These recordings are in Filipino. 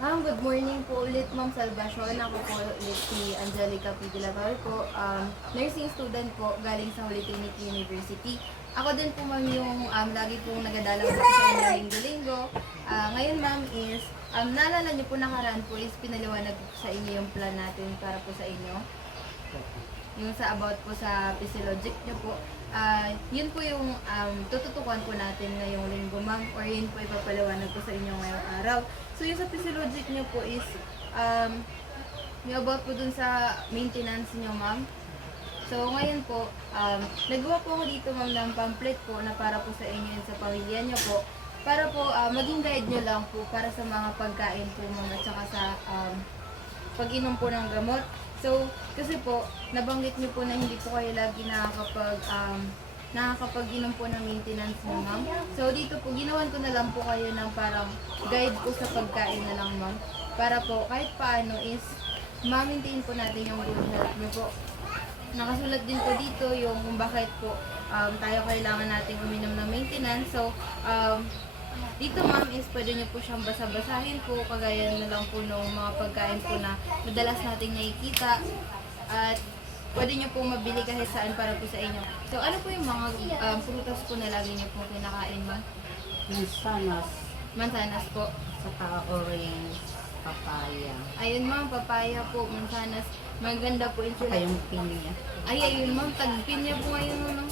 Ma'am, good morning po ulit, Ma'am Salvacion. Ako po ulit si Angelica P. De La Torre, nursing student po galing sa Holy Trinity University. Ako din po, ma'am, yung lagi pong nagadalaw po sa inyo linggo-linggo. Ngayon, ma'am, is naalala niyo po nakaraan po is pinaliwanag po sa inyo yung plan natin para po sa inyo. Yung sa about po sa physiologic niyo po. Yun po yung tututukan po natin ngayong linggo, ma'am, or yun po ipapaliwanag ko sa inyo ngayong araw. So yung sa physiologic niyo po is yung about po dun sa maintenance niyo, ma'am. So ngayon po, nagawa po ako dito, ma'am, ng pamphlet po na para po sa inyo and sa pamilya niyo po. Para po maging guide niyo lang po para sa mga pagkain po, ma'am, at saka sa pag-inom po ng gamot. So, kasi po, nabanggit niyo po na hindi po kayo lagi nakakapag-inom po ng maintenance mo, ma'am. So, dito po, ginawan ko na lang po kayo ng parang guide po sa pagkain na lang, ma'am. Para po, kahit paano is, ma-maintain po natin yung good health niyo po. Nakasulat din po dito yung kung bakit po tayo kailangan nating uminom ng maintenance. So, dito, ma'am, is pwede nyo po siyang basa-basahin po, kagaya na lang po ng mga pagkain po na madalas nating nakikita. At pwede nyo po mabili kahit saan para po sa inyo. So, ano po yung mga prutas po na lagi nyo po kinakain, ma'am? Mansanas, Mansanas po. saka orange, papaya, Ayun, ma'am, papaya po, mansanas. Maganda po yung saka sila. yung pinya. Ay, ayun, ma'am, tagpin niya po ngayon, ano.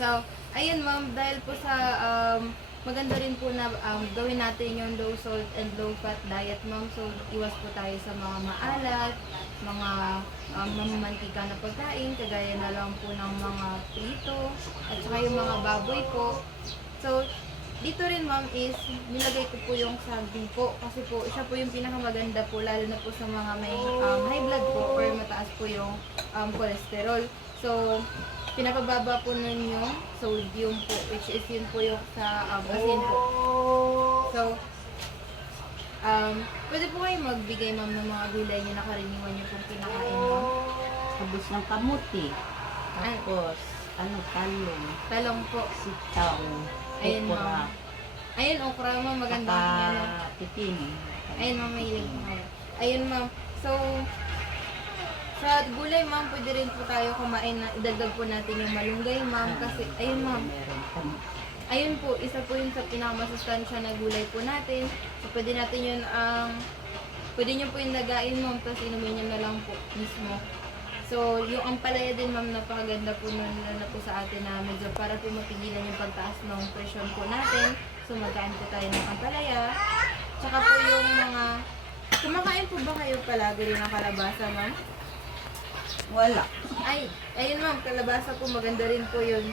So, ayun, ma'am, dahil po sa maganda rin po na gawin natin yung low salt and low fat diet, ma'am. So, iwas po tayo sa mga maalat, mga mamamantika na pagkain, kagaya na lang po ng mga prito, at saka yung mga baboy po. So, dito rin, ma'am, is nilagay ko po yung saging po kasi po siya po yung pinakamaganda po, lalo na po sa mga may high blood po or mataas po yung cholesterol. So, pinapababa po nun yung sodium po, which is yun po yung sa asin po. So, pwede po kayo magbigay, ma'am, ng mga gulay niyo na karaniwan niyo pong kinakain, ma'am. Sabos ng kamuti. Tapos, talong, Talong po. sitaw, Ayun, okra, ma'am. Ayun, okra, ma'am, maganda. saka pipin. Ayun, ma'am, mahilig po kayo. Ayun, ma'am. So, sa gulay, ma'am, pwede rin po tayo kumain na idagdag po natin yung malunggay, ma'am. Kasi, ayun, ma'am. Meron kami. Ayun po, isa po yun sa pinakamasustansya na gulay po natin. So, pwede natin yun pwede nyo po yung lagain, ma'am, tapos inumin nyo na lang po mismo. So, yung ampalaya din, ma'am, napakaganda po nun na po sa atin na medyo para po mapigilan yung pagtaas ng presyon po natin. So, magkain po tayo ng ampalaya. Tsaka po yung mga, kumakain po ba kayo palagi rin ng kalabasa, ma'am? Wala. Ay, ayun, ma'am, kalabasa po, maganda rin po yun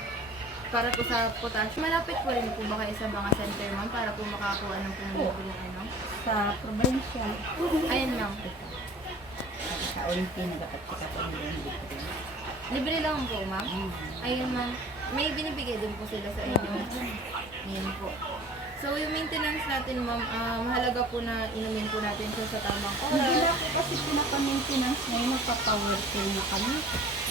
para po sa potassium. Malapit po rin po ba kayo sa mga center, ma'am, para po makakuha ng pumuli ng ano? Sa probinsya. Ayun, ma'am. Sa Olimpi, nagkakatika ko yung libre. Libre lang po, ma'am. Ayun, ma'am. May binibigay din po sila sa inyo. Ayan po. So, yung maintenance natin, ma'am, mahalaga po na inumin po natin siya sa tamang Hindi na oras. ako kasi pinaka-maintenance ngayon, nagpa-power pill na kami.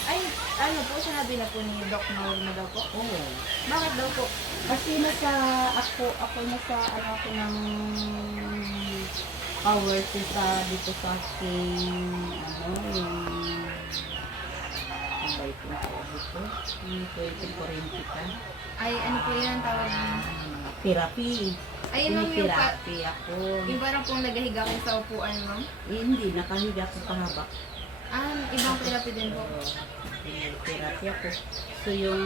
Ay, ano po, sinabi na po ni Doc na huwag na daw po. Oo. Bakit daw po? Kasi ako nasa ako ng power to dito sa aking, yung, ang ba ito dito? Yung 2040 ka. Ay, ano po yan, tawag niyo? Therapy. Ayun, ma'am, yung Therapy ako. yung parang pong nagahiga kayo sa upuan, ma'am. Hindi, nakahiga ko pahaba. Ibang therapy din po. Therapy ako. So, yung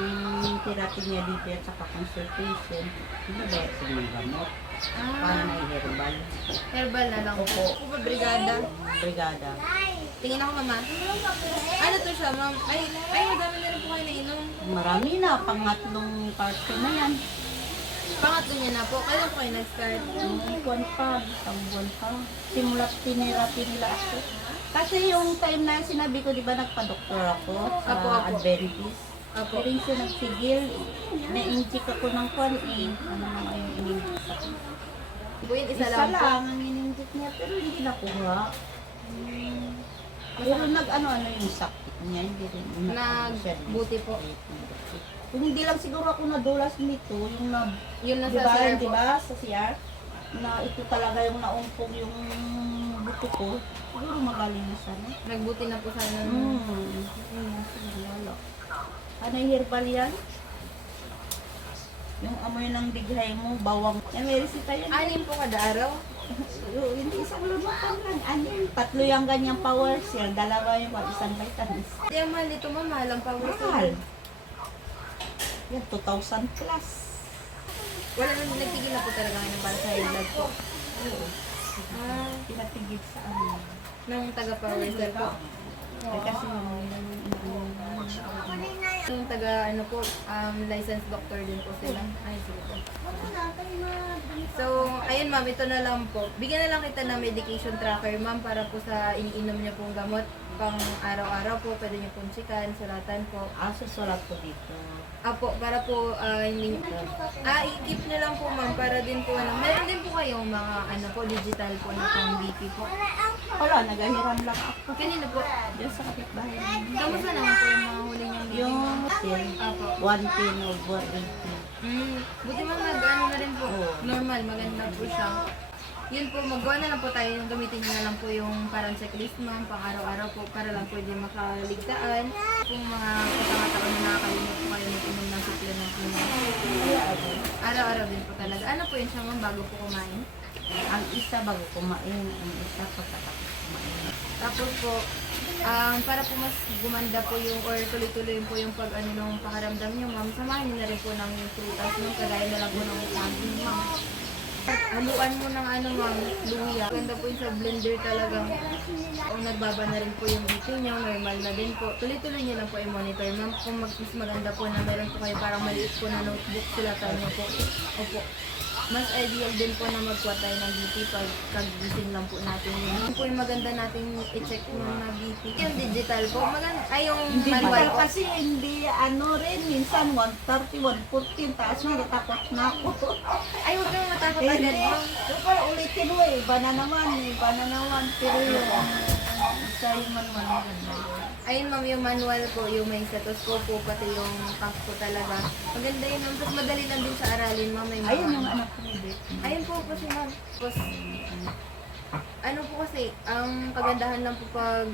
therapy niya dito at saka consultation, hindi ba sa mga gamot? Parang may herbal. Herbal na lang po. Opo. Opo ba, brigada? Brigada. Tingin ako, mama. Ano to siya, ma'am? Ay, madami na rin po kayo nainom. Marami na, pangatlong party na yan. Pangatlo niya na po. Kailan po kayo nag-start? Buwan pa, isang buwan pa. Simulat tinerapi nila ako. Kasi yung time na sinabi ko, di ba nagpa-doktor ako sa Apo. Adventist. Opo. Pero yung siya nagsigil, na-inject ako ng kwan eh. Ano naman yung in-inject ako? Po yun, isa Isa lang po. lang ang in-inject niya, pero hindi nakuha. Pero nag-ano-ano yung sakit niya, hindi rin. Nagbuti po. Kung hindi lang siguro ako nadulas nito, yung Yun na di sa ba, CR di po. ba, sa CR? na ito talaga yung naumpog yung buto ko, siguro magaling na sana. Nagbuti na po sana. Wala. Ano yung herbal yan? Yung amoy ng dighay mo, bawang. May resita yan. Anim po kada araw. Hindi isang lulutan lang. Anin, 3 yung ganyang power cell, 2 yung isang vitamins. Kaya mahal dito ma'am, mahal ang power Mahal. cell. Yan, 2,000 plus. Wala nang nagtigil na po talaga ngayon para sa high blood po. Ah, Pinatigil sa amin. ng taga power cell po. Ay, kasi Yung taga ano po, licensed doctor din po sila. Ay, sige po. So, ayun ma'am, ito na lang po. Bigyan na lang kita ng medication tracker ma'am para po sa iniinom niyo pong gamot pang araw-araw po. Pwede niyo pong tsikan, sulatan po. susulat ko dito. Apo, para po hindi i-keep niyo lang po ma'am para din po ano. Meron din po kayong mga ano po, digital po na pang BP po. Wala, nagahiram lang ako. Kanina po, Diyan sa kapitbahay. kamusta naman po yung mga huli niyang BP? Yung Apo. 110 o 180. Buti ma'am nag-ano na rin po. Oo. Normal, maganda po siya. Yun po, magawa na lang po tayo. Gamitin niyo na lang po yung parang checklist ma'am, pang araw-araw po para lang pwede makaligtaan. Kung mga katanga-taon na nakakalimot po kayo mag-inom ng supplement po ma'am. Araw-araw din po talaga. Ano po yun siya ma'am bago po kumain? Ang isa bago kumain, ang isa pagkatapos kumain. Tapos po, para po mas gumanda po yung or tuloy-tuloy po yung pag ano nung pakaramdam niyo ma'am, samahan niyo na rin po ng prutas ma'am, kagaya na lang po ng saging ma'am. Haluan mo ng ano ma'am, luya. Ganda po yung sa blender talagang kung nagbaba na rin po yung BP niyo, normal na din po. Tuloy-tuloy niyo lang po i-monitor ma'am. Kung mas maganda po na meron po kayo parang maliit po na notebook, sulatan niyo po. Opo. Mas ideal din po na magkuha tayo ng BP pag kagising lang po natin. Yun po yung maganda natin i-check mo na BP. Yung digital po, maganda, ay yung Hindi manual bakal po. kasi hindi ano rin, minsan 130, 114, taas na, natakot na ako. Ay, huwag kang matakot Eh, agad ma'am. Pero ulitin mo, iba na naman, pero yung isa yung manual maganda yun. Ayun ma'am, yung manual po, yung may stethoscope po, pati yung cuff po talaga. Maganda yun ma'am. Tapos madali lang din sa aralin ma'am. May mga Ayun yung anak ko ni Beth. Ayun po kasi ma'am. Tapos, ano po kasi, ang kagandahan lang po pag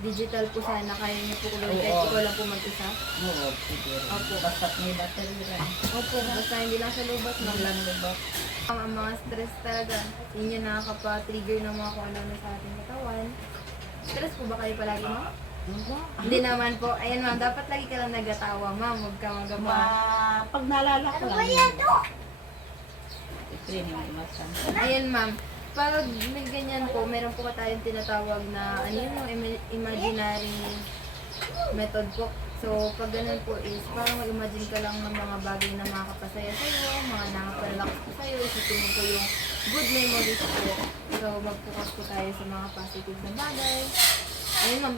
digital po sana, kaya niyo po gawin kahit Oo. ikaw lang po mag-isa. Oo, siguro. Opo. Basta't may battery rin. Opo, basta hindi lang sa lubat ma'am. Lang lubak. Ang mga stress talaga, yun yung nakakapa-trigger ng mga kung ano sa ating katawan. Stress po ba kayo palagi ma'am? Hindi naman po. Ayan ma'am, dapat lagi ka lang nagatawa ma'am. Huwag ka magapa. Pag naalala ko lang. I-training ko masan. Ayan ma'am, pag may ganyan po, meron po tayong tinatawag na ano yun, yung imaginary method po. So, pag ganun po is, parang mag-imagine ka lang ng mga bagay na makakapasaya sa'yo, mga nakapalak po sa'yo, isipin mo po yung good memories po. So, mag-focus po tayo sa mga positive na bagay. Ayun ma'am,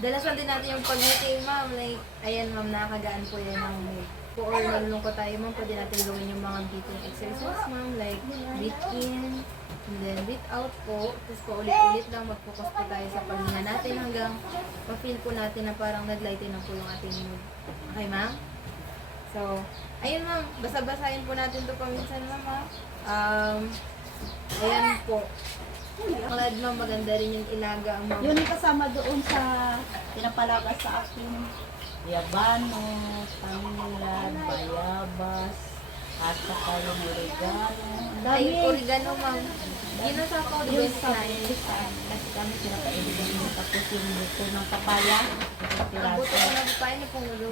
dalasan din natin yung pag-ngiti ma'am, like, ayan ma'am, nakakagaan po yan ng mood. Po or malulungkot tayo ma'am, pwede natin gawin yung mga breathing exercise ma'am, like breathe in, and then breathe out po. Tapos paulit-ulit lang, mag-focus po tayo sa paghinga natin hanggang pa-feel po natin na parang nag-lighten na po yung ating mood. Okay ma'am? So, ayun ma'am, basa-basahin po natin to paminsan ma'am ha. Ayan po. Kalad ma'am, maganda rin yung ilaga ang ma'am. Yun yung kasama doon sa pinapalagas sa akin. Yabano, tanglad, bayabas, at saka yung oregano. Ang Ay, dami. oregano ma'am. Yun ang sa ako, Yung diba sa sinain? kasi kami pinapaibigan mo. Tapos yung buto ng papaya. Ang buto ko na papain na pong ulo.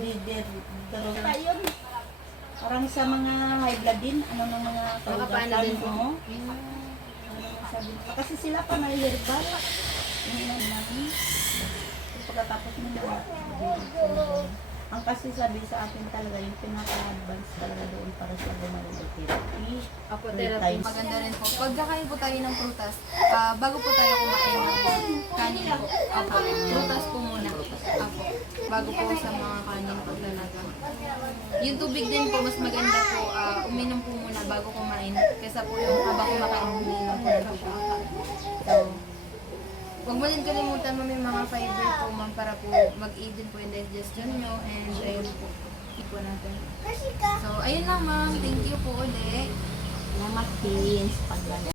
Pero yun. Parang sa mga high blood din, ano ng mga Makapaano din po. mo. Sabi nila, kasi sila pa may herbal. Yung namin. Pagkatapos nila, ang kasi sabi sa atin talaga, yung pinaka-advance talaga doon para sa gumaling therapy. Ako, 3 therapy. times. Maganda rin po. Pagkakain po tayo ng prutas, bago po tayo kumain ng kanin po. Apo, prutas po muna. Apo, bago po sa mga kanin po talaga. Yung tubig din po, mas maganda po, uminom po muna bago kumain. Kaysa po yung habang kumakain, uminom po ng tubig. So, huwag mo din kalimutan mo yung mga fiber po ma'am para po mag-aid din po yung digestion nyo and ayun po, ipo natin. So, ayun lang ma'am. Thank you po ulit. Salamat din sa paglalagay.